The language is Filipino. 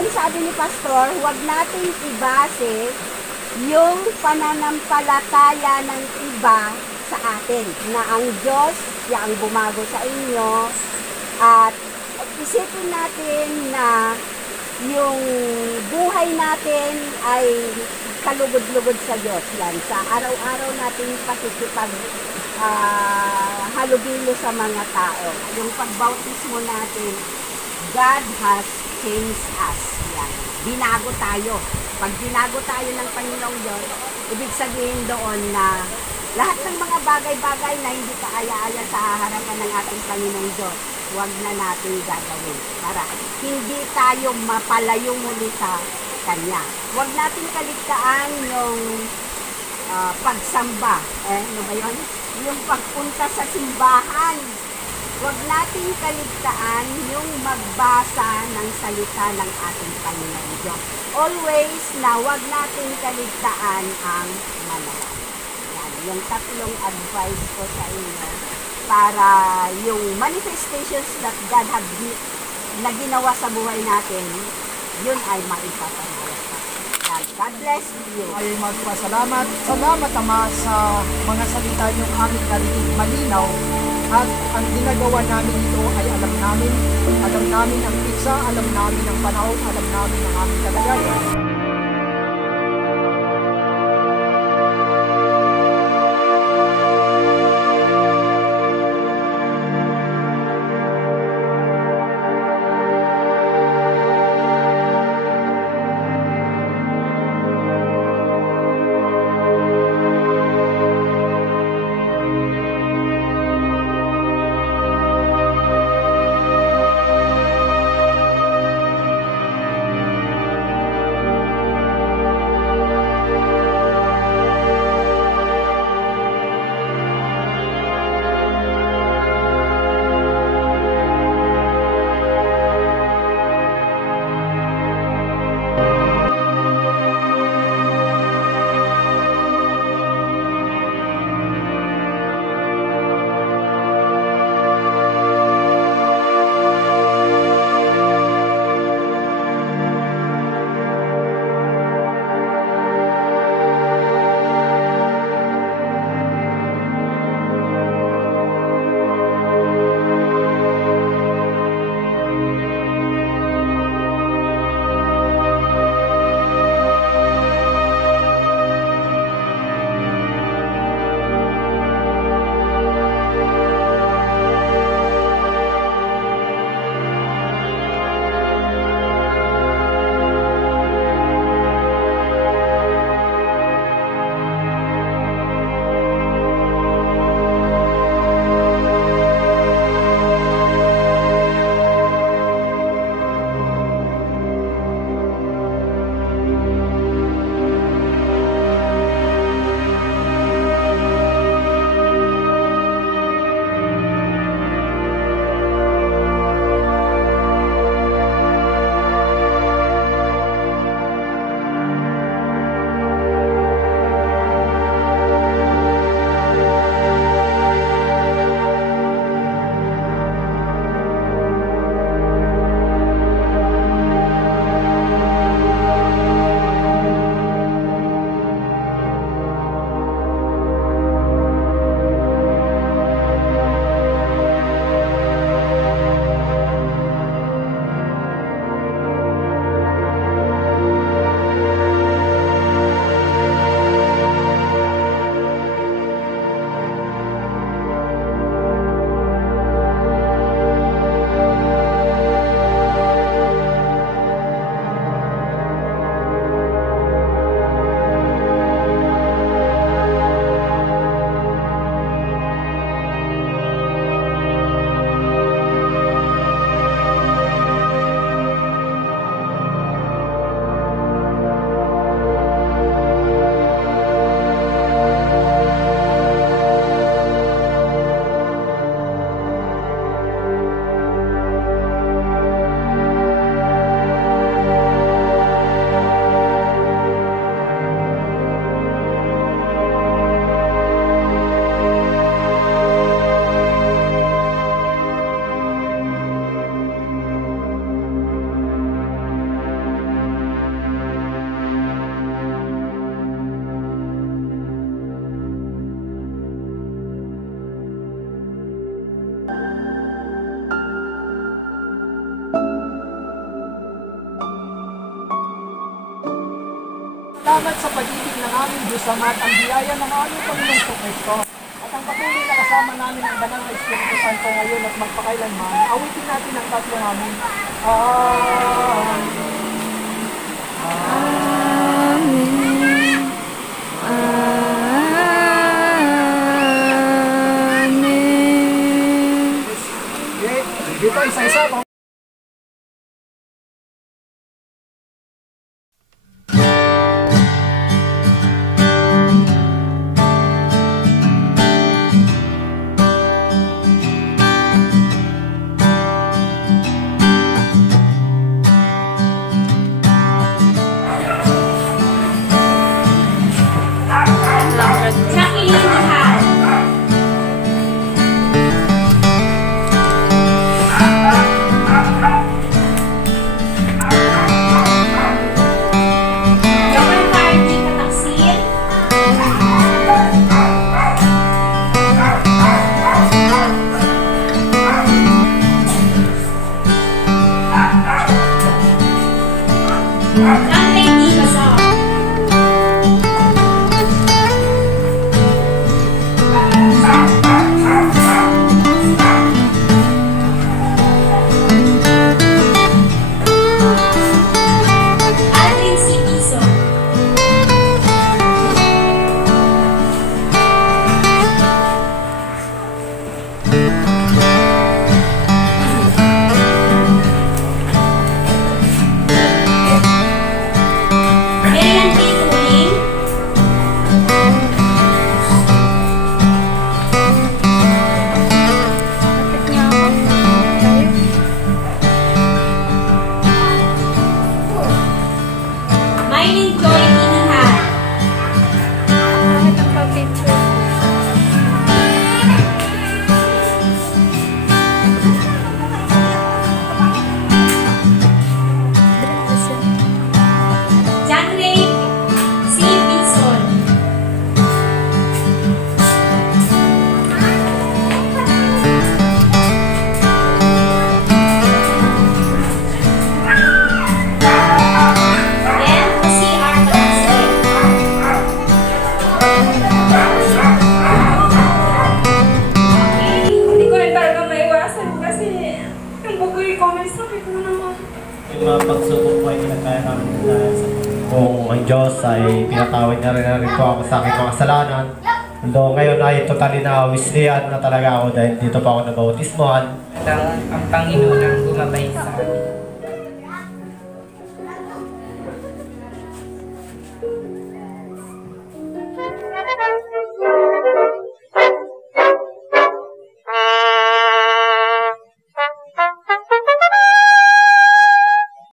Doon sabi ni Pastor, huwag nating ibase yung pananampalataya ng iba sa atin. Na ang Diyos, siya ang bumago sa inyo. At isipin natin na yung buhay natin ay kalugod-lugod sa Diyos. Yan, sa araw-araw natin pakikipag halubilo sa mga tao. Yung pagbautismo natin, God has changed us. Yan. Binago tayo. Pag binago tayo ng Panginoong Diyos, ibig sabihin doon na lahat ng mga bagay-bagay na hindi kaaya-aya sa harapan ng ating Panginoong Diyos, huwag na natin gagawin. Para hindi tayo mapalayo muli sa Kanya. Huwag natin kaligtaan yung pagsamba. Ano ba yun? Yung pagpunta sa simbahan. Huwag nating kaligtaan yung magbasa ng salita ng ating Panginoong Diyos. Always na huwag nating kaligtaan ang manalangin. Yan, yung tatlong advice ko sa inyo para yung manifestations that God have na ginawa sa buhay natin, yun ay maipapanawas pa. God bless you. Ay magpasalamat. Salamat, Ama, sa mga salita niyong aming narinig malinaw. At ang ginagawa namin ito ay alam namin ang pizza, alam namin ang panahon, alam namin ang aming kalagayan. Salamat sa pag-ibig ng aming Diyos Ama at ang biyaya ng aming Panginoong Kristo. At ang patuloy na kasama namin ang banal na Espiritu Santo ngayon at magpakailanman. Awitin natin ang tatlo namin. Amen. Okay, dito isa-isa. Pagsubok po ay kinagkaya namin dahil sa kung ang Diyos ay pinatawad niya rin po ako sa aking mga kasalanan. Although ngayon ay totally na wislihan na talaga ako dahil dito pa ako nabautismohan. Ang Panginoon ang gumabay sa amin.